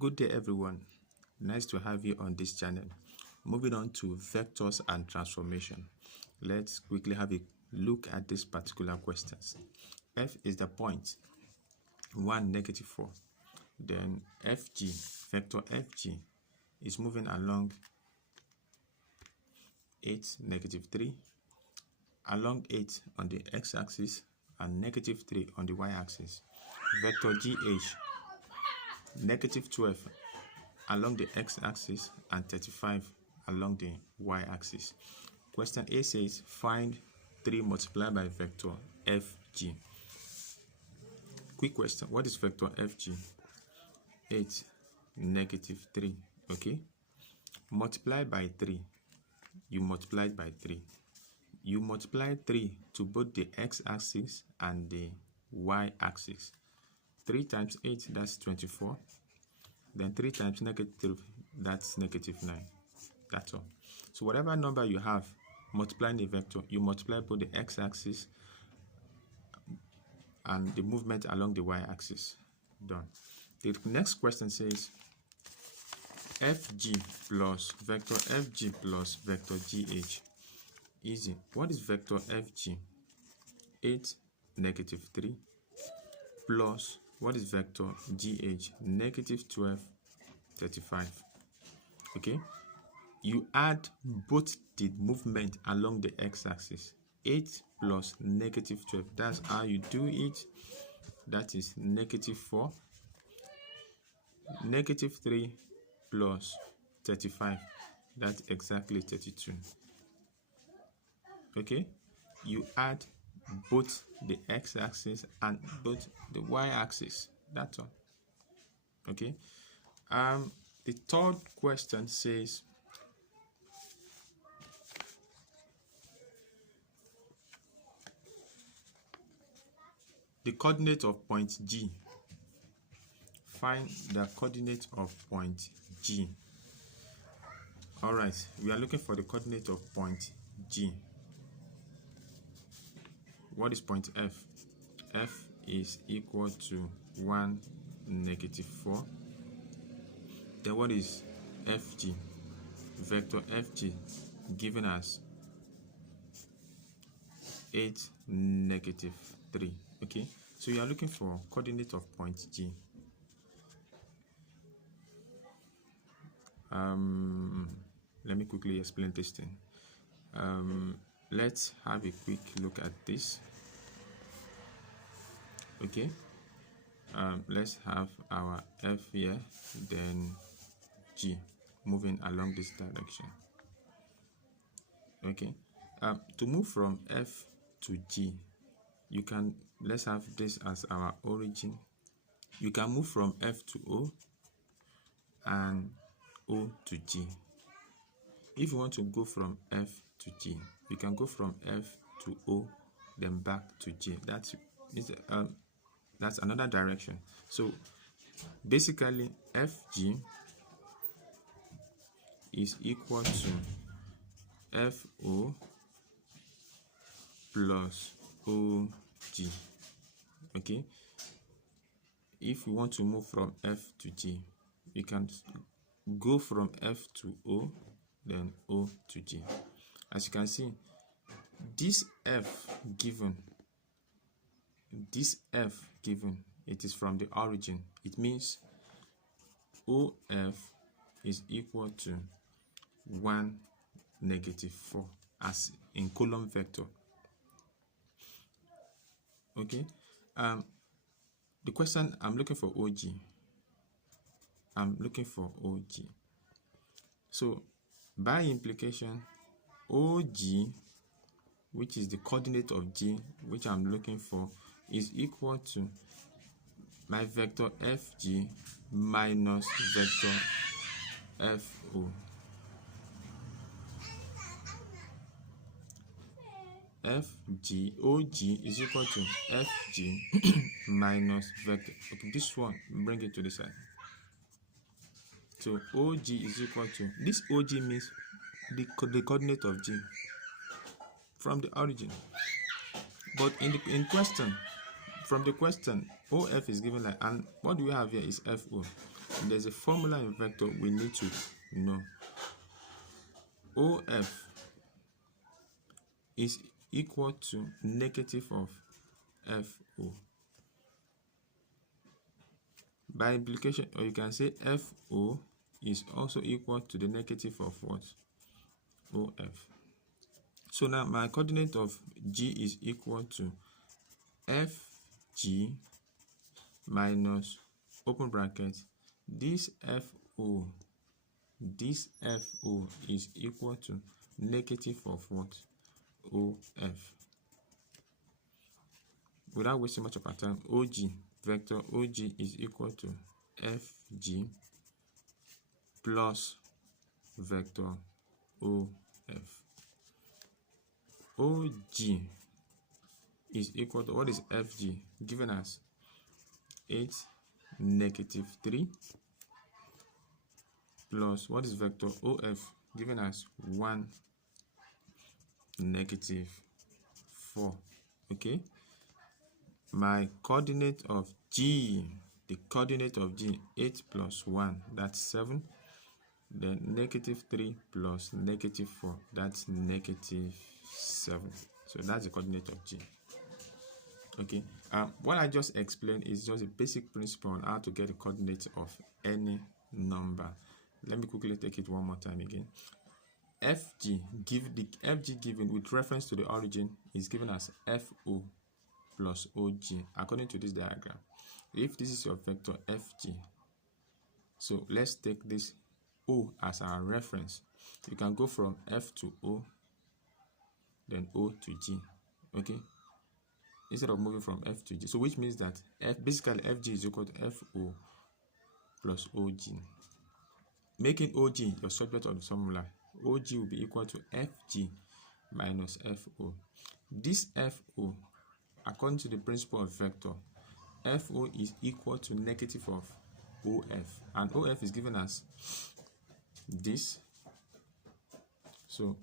Good day everyone, nice to have you on this channel. Moving on to vectors and transformation. Let's quickly have a look at this particular questions. F is the point 1, -4. Then FG, vector FG is moving along 8, -3, along 8 on the x-axis and -3 on the y-axis. Vector GH, -12 along the x-axis and 35 along the y-axis. Question A says find 3 multiplied by vector FG. Quick question, what is vector FG? 8, -3, okay? Multiply by 3, you multiply by 3. You multiply 3 to both the x-axis and the y-axis. 3 times 8, that's 24. Then 3 times -3, that's -9. That's all. So whatever number you have multiplying a vector, you multiply both the x-axis and the movement along the y-axis. Done. The next question says FG plus vector FG plus vector GH. Easy. What is vector FG? 8, -3 plus what is vector GH? -12, 35. Okay, you add both the movement along the x-axis. 8 plus -12, that's how you do it. That is -4. -3 plus 35, that's exactly 32. Okay, you add both the x-axis and both the y-axis. That's all. Okay. The third question says the coordinate of point G. Find the coordinate of point G. All right, we are looking for the coordinate of point G. What is point F? F is equal to 1, -4. Then what is FG? Vector FG given as 8, -3. Okay, so you are looking for coordinate of point G. Let me quickly explain this thing. Let's have a quick look at this. Okay, let's have our F here, then G moving along this direction. Okay, to move from F to G, you can, let's have this as our origin. You can move from F to O and O to G. If you want to go from F to G, you can go from F to O, then back to G. That's another direction. So basically FG is equal to FO plus OG. Okay, if you want to move from F to G, you can go from F to O, then O to G. As you can see, this F given, it is from the origin. It means OF is equal to 1, -4 as in column vector. Okay, the question, I'm looking for OG. So by implication, OG, which is the coordinate of G, which I'm looking for, is equal to my vector FG minus vector FO. OG is equal to FG minus vector. Okay, this one, bring it to the side. So OG is equal to, this OG means the coordinate of G from the origin. But in question, from the question, OF is given like, and what do we have here is FO. And there's a formula in vector we need to know. OF is equal to negative of FO. By implication, or you can say FO is also equal to the negative of what? OF. So now my coordinate of G is equal to FG minus, open bracket, this FO is equal to negative of what? OF. Without wasting much of our time, OG, vector OG is equal to FG plus vector OF. OG is equal to, what is FG? Given us 8, negative 3 plus, what is vector OF? Given us 1, negative 4. Okay, my coordinate of G, the coordinate of G, 8 plus 1, that's 7. Then negative 3 plus negative 4, that's negative 7. So that's the coordinate of G. Okay, what I just explained is just a basic principle on how to get the coordinates of any number. Let me quickly take it one more time again. FG, give the FG given with reference to the origin is given as FO plus OG according to this diagram. If this is your vector FG, so let's take this O as our reference. You can go from F to O, then O to G. Okay, instead of moving from F to G, so which means that basically FG is equal to FO plus OG, making OG your subject of the formula. OG will be equal to FG minus FO. This FO, according to the principle of vector, FO is equal to negative of OF, and OF is given as this. So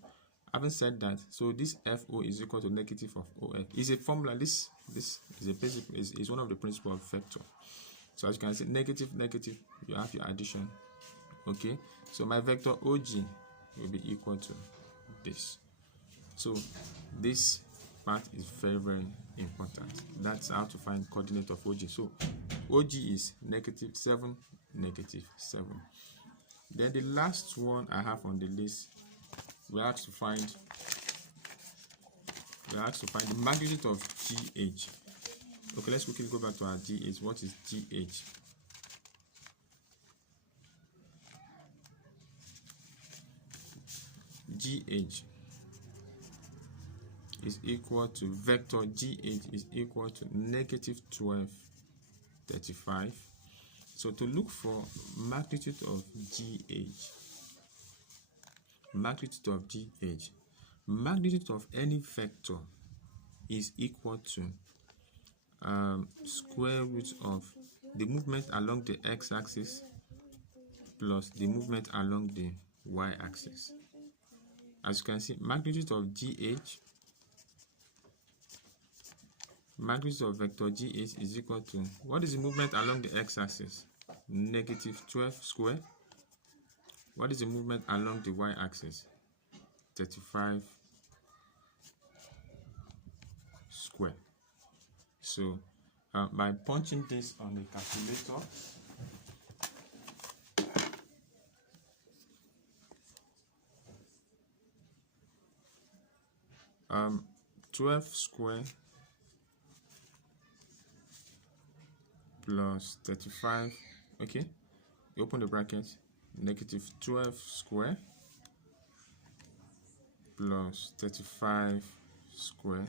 having said that, so this FO is equal to negative of OF is a formula. This is a basic, is one of the principles of vector. So as you can see, negative, negative, you have your addition. Okay, so my vector OG will be equal to this. So this part is very, very important. That's how to find coordinate of OG. So OG is negative 7, negative 7. Then the last one I have on the list, we have to find the magnitude of GH. Okay, let's quickly go back to our GH. What is GH? GH is equal to, vector GH is equal to negative 12, 35. So to look for magnitude of GH, magnitude of any vector is equal to square root of the movement along the x-axis plus the movement along the y-axis. As you can see, magnitude of GH, magnitude of vector GH is equal to, what is the movement along the x-axis? Negative 12 square. What is the movement along the y-axis? 35 square. So by punching this on the calculator, um, 12 square plus 35, okay, you open the bracket, negative 12 square plus 35 square,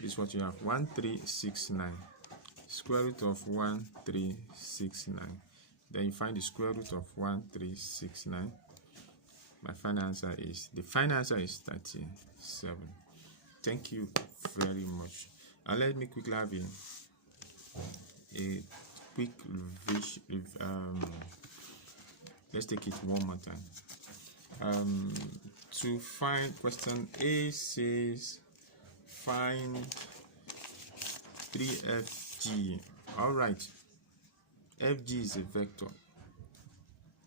this is what you have, 1369, square root of 1369, then you find the square root of 1369. My final answer is, the final answer is 37. Thank you very much. And let me quickly have a quick let's take it one more time. To find, question A says find 3fg. All right, fg is a vector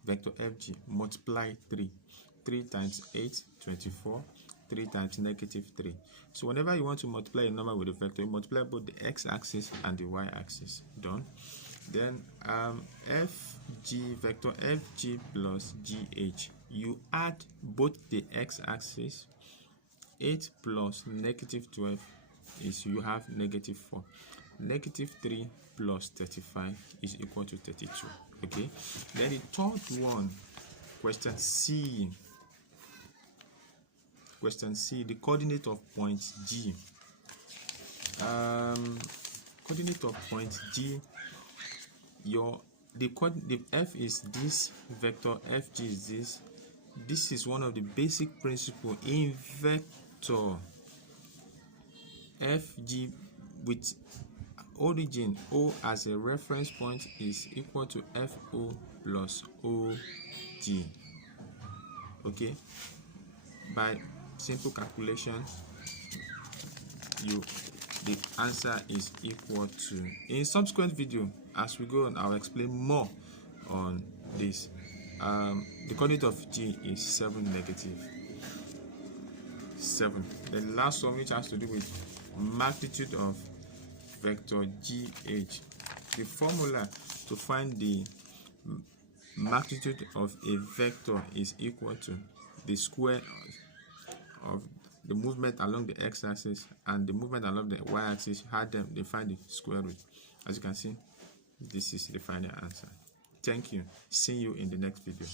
fg. Multiply 3 times 8, 24. 3 times -3. So whenever you want to multiply a number with a vector, you multiply both the x-axis and the y-axis. Done. Then fg, vector fg plus gh, you add both the x-axis. 8 plus -12 is, you have -4. -3 plus 35 is equal to 32. Okay, then the third one, question C, the coordinate of point G. Coordinate of point G, the f is this, vector fg is this. This is one of the basic principles in vector. Fg with origin O as a reference point is equal to FO plus OG. Okay, by simple calculation, the answer is equal to. In subsequent video, as we go on, I'll explain more on this. The coordinate of G is 7, -7. The last one, which has to do with magnitude of vector GH. The formula to find the magnitude of a vector is equal to the square of the movement along the x-axis and the movement along the y-axis. Add them, they find the square root. As you can see, this is the final answer. Thank you. See you in the next video.